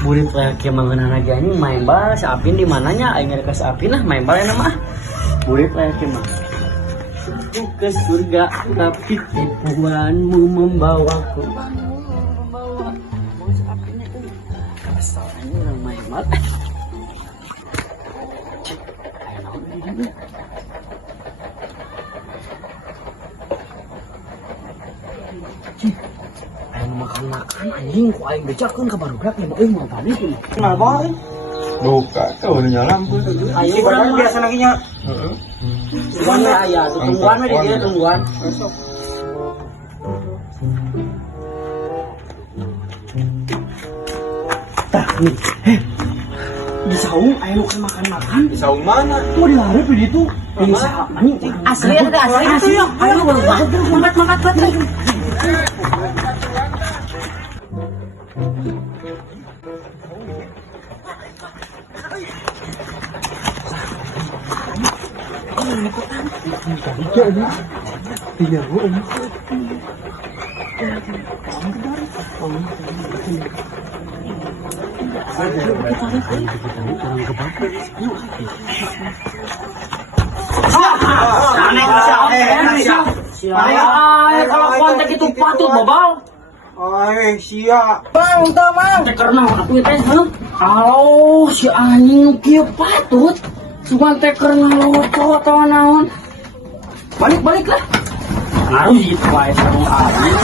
Burit kayak mangan lagi anjing main bal, si Apin di mananya? Aing ngere ka si Apin lah main bal enak mah. Burit kayak mah. Aku ke surga tapi tipuanmu membawaku. Membawa si Apin itu. Kesannya orang main bal. Kayak naon ini. Aing makan anjing ku aing bejakeun ka barudak ya euy mau tadi tuh. Kenapa? Buka tuh udah nyala lampu. Ayo Kan biasa lagi nya. Heeh. Tungguan aya, tungguan we di dieu tungguan. Tah nih. Di saung aya nu makan-makan. Di saung mana? Mau dilarep di ditu. Di saung. Asli ada asli asli. Ayo mangkat. Kalau kontak itu patut babal. Ay, siap. Bang, entah bang. Karena aku itu kalau si anjing kieu patut. Cuma teker ngeloto atau naon. Balik lah. Ngaruh gitu wae sareng anjing.